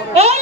Él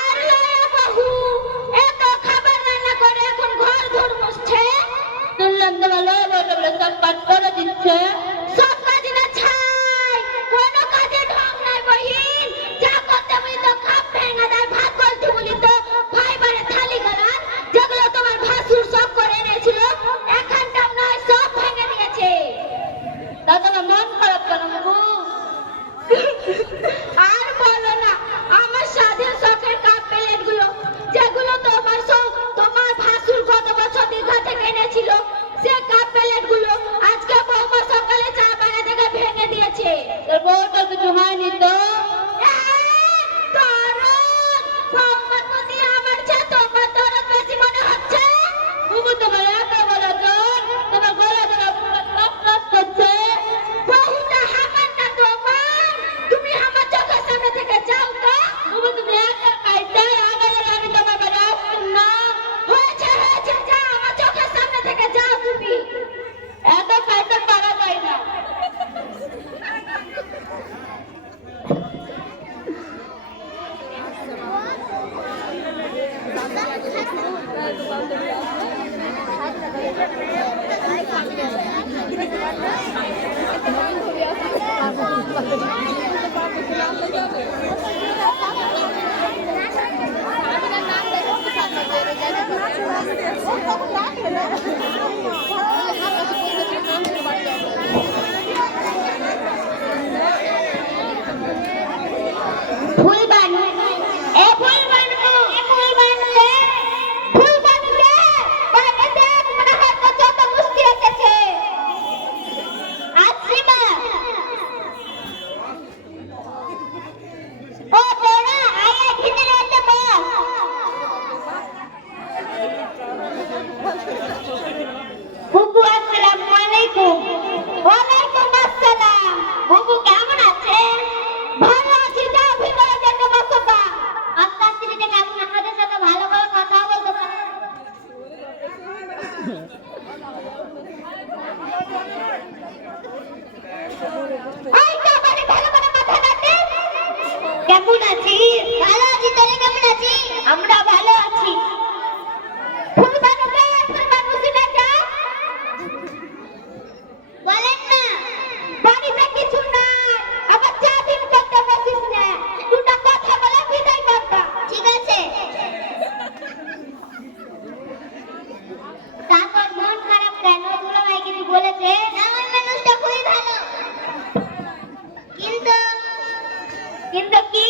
কিন্তু কি?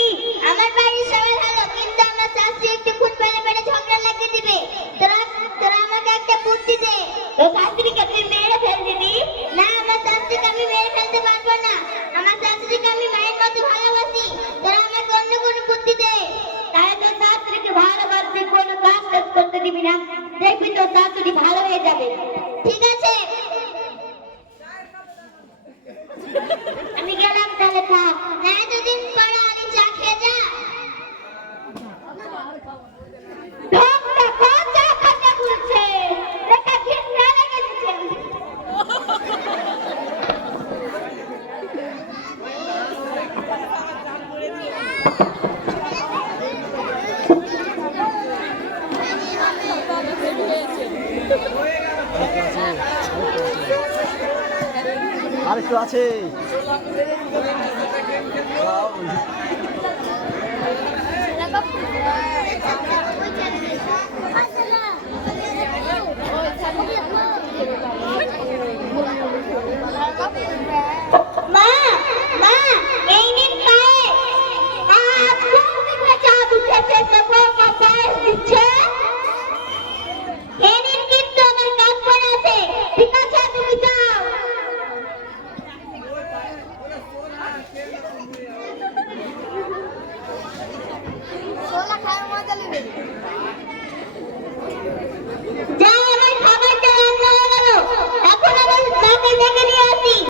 আমার বাড়ির সবাই ভালো কিন্তু আমার শাস্তি একটু আরেকটু আছে।